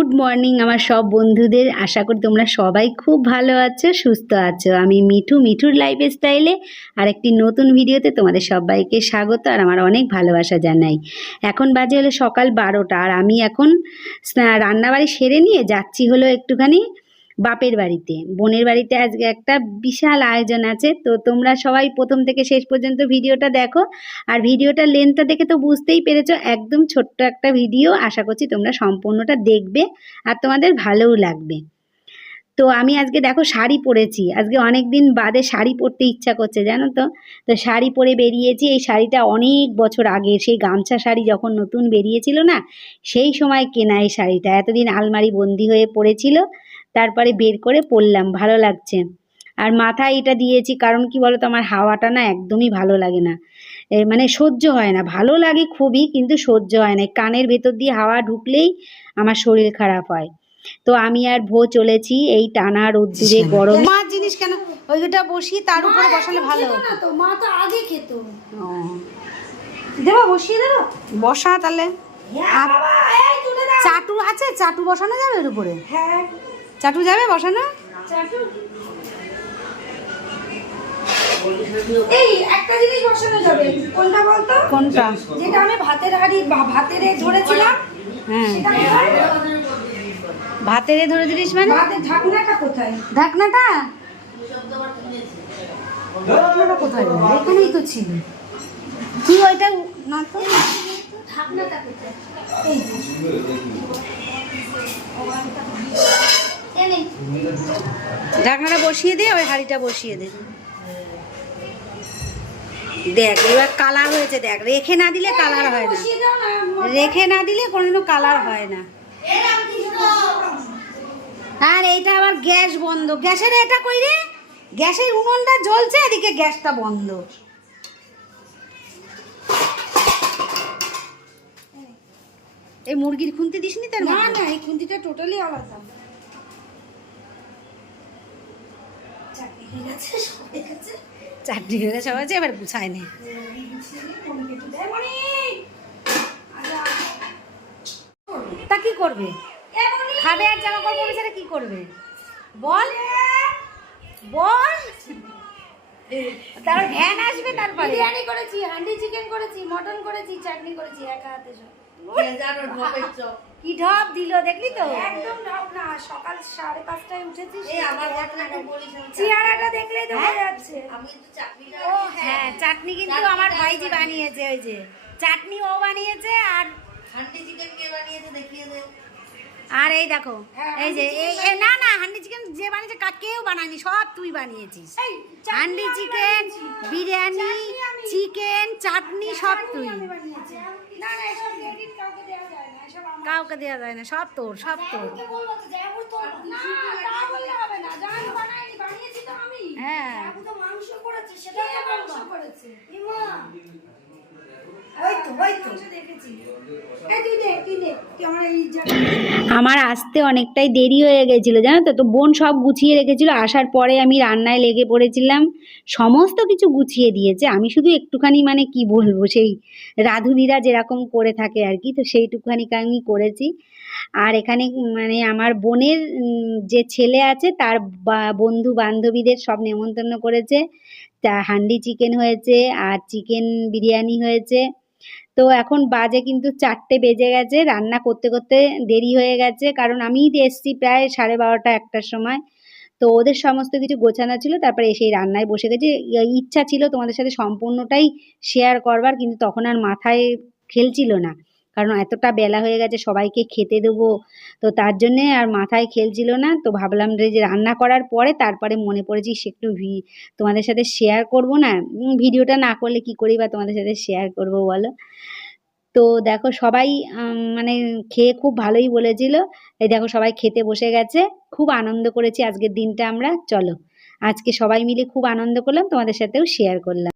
Good morning আমার সব বন্ধুদের। আশা করি তোমরা সবাই খুব ভালো আছো, সুস্থ আছো। আমি মিঠুর লাইফস্টাইলে আর একটি নতুন ভিডিওতে তোমাদের সবাইকে স্বাগত আর আমার অনেক ভালোবাসা জানাই। এখন বাজে হলো সকাল 12টা আর আমি এখন রান্নাবাড়ি সেরে নিয়ে যাচ্ছি হলো একটুখানি বাপের বাড়িতে, বোনের বাড়িতে। আজকে একটা বিশাল আয়োজন আছে, তো তোমরা সবাই প্রথম থেকে শেষ পর্যন্ত ভিডিওটা দেখো। আর ভিডিওটার লেন্থটা দেখে তো বুঝতেই পেরেছো, একদম ছোট্ট একটা ভিডিও। আশা করছি তোমরা সম্পূর্ণটা দেখবে আর তোমাদের ভালোও লাগবে। তো আমি আজকে দেখো শাড়ি পরেছি, আজকে অনেক দিন বাদে শাড়ি পরতে ইচ্ছা করছে জানো তো। তো শাড়ি পরে বেরিয়েছি। এই শাড়িটা অনেক বছর আগে, সেই গামছা শাড়ি যখন নতুন বেরিয়েছিল না, সেই সময় কেনা এই শাড়িটা। এতদিন আলমারি বন্দি হয়ে পড়েছিল, তারপরে বের করে পরলাম, ভালো লাগছে। আর মাথায় এটা দিয়েছি কারণ কি বলো তো, আমার হাওয়াটা না একদমই ভালো লাগে না, মানে সহ্য হয় না। ভালো লাগে খুবই, কিন্তু সহ্য হয় না। কানের ভেতর দিয়ে হাওয়া ঢুকলেই আমার শরীর খারাপ হয়। তো আমি আর চলেছি এই টানা রোদ্দুরে গরম। মার জিনিস কেন ওইটা বসিয়ে তার উপরে বসালে ভালো হতো না। তো মা তো আগে খেত। দেবো, বসিয়ে দেবো, বসা তাহলে। চাটু আছে, চাটু বসানো যাবে এর উপরে? হ্যাঁ, চাটু যাবে বসানো? এই একটা জিনিস বসানো যাবে। কোনটা বলতো? কোনটা? যেটা আমি ভাতের হাঁড়ি ভাতের ধরেছিলাম। হ্যাঁ, ভাতের ধরে দিলিস মানে? ভাতের ঢাকনাটা কোথায়? ঢাকনাটা কোথায়? এখানেই তো ছিল। কি ওইটা না তো? ঢাকনাটা কোথায়? এই যে ঢাকনাটা বসিয়ে দে, ওই হাঁড়িটা বসিয়ে দে। দেখ এবার কালার হয়েছে, দেখ। রেখে না দিলে কালার হয় না, রেখে না দিলে কোনোদিনও কালার হয় না। আর এইটা আবার গ্যাস বন্ধ। গ্যাসের এটা কই রে? গ্যাসের উনুনটা জ্বলছে, এদিকে গ্যাসটা বন্ধ। এই মুরগির খুন্তি দিসনি তার? না না, এই খুন্তিটা টোটালি আলাদা। চাটনি হয়ে গেছে, সবাই এবার গুছায় নে। তা কি করবে? খাবে আর জামা কাপড় পরে সেটা কি করবে বল বল? তারপর ভ্যান আসবে, তারপরে বিরিয়ানি করেছি, হান্ডি চিকেন করেছি, মটন করেছি, চাটনি করেছি, একা হাতে সব। কি ঢপ দিল দেখলি তো? একদম ঢপ না। সকাল 5:30টায় উঠেছি। চেহারাটা দেখলেই তো বোঝা যাচ্ছে। ও হ্যাঁ, চাটনি কিন্তু আমার ভাইজি বানিয়েছে। ওই যে চাটনি ও বানিয়েছে, আর হান্ডি চিকেন কে বানিয়েছে দেখিয়ে দে। আর এই দেখো, এই যে না না, হান্ডি চিকেন যে বানিয়েছে কেউ বানায়নি, সব তুই বানিয়েছিস। হান্ডি চিকেন, বিরিয়ানি, চিকেন, চাটনি সব তুই। না না, এসব ক্রেডিট কাউকে দেওয়া যায় না, এসব আমার। কাউকে দেওয়া যায় না, সব তোর, সব তোর। কে বলবো তো জাবু তো না, তা বললে হবে না। জানি বানাইনি, বানিয়েছি তো আমি। হ্যাঁ, জাবু তো মাংস করেছে, সেটা মাংস করেছে। ইমা ওই তো দেখেছি। এই তুই দেখ, তুই আমার এই আমার আসতে অনেকটাই দেরি হয়ে গেছিলো জানো তো। তো বোন সব গুছিয়ে রেখেছিল, আসার পরে আমি রান্নায় লেগে পড়েছিলাম। সমস্ত কিছু গুছিয়ে দিয়েছে, আমি শুধু একটুখানি মানে কি বলবো, সেই রাঁধুনিরা যেরকম করে থাকে আর কি, তো সেইটুখানি আমি করেছি। আর এখানে মানে আমার বোনের যে ছেলে আছে তার বন্ধু বান্ধবীদের সব নেমন্তন্ন করেছে। তা হান্ডি চিকেন হয়েছে আর চিকেন বিরিয়ানি হয়েছে। তো এখন বাজে কিন্তু 4টে বেজে গেছে, রান্না করতে করতে দেরি হয়ে গেছে, কারণ আমি এসছি প্রায় 12:30 1টার সময়। তো ওদের সমস্ত কিছু গোছানো ছিল, তারপরে এসেই রান্নায় বসে গেছি। ইচ্ছা ছিল তোমাদের সাথে সম্পূর্ণটাই শেয়ার করবার, কিন্তু তখন আর মাথায় খেলছিল না, কারণ এতটা বেলা হয়ে গেছে, সবাইকে খেতে দেবো। তো তার জন্যে আর মাথায় খেলছিল না। তো ভাবলাম যে রান্না করার পরে তারপরে মনে পড়েছি একটু তোমাদের সাথে শেয়ার করব না। ভিডিওটা না করলে কি করি বা তোমাদের সাথে শেয়ার করব বলো। তো দেখো সবাই মানে খেয়ে খুব ভালোই বলেছিল। এই দেখো সবাই খেতে বসে গেছে, খুব আনন্দ করেছি আজকের দিনটা আমরা। চলো আজকে সবাই মিলে খুব আনন্দ করলাম, তোমাদের সাথেও শেয়ার করলাম।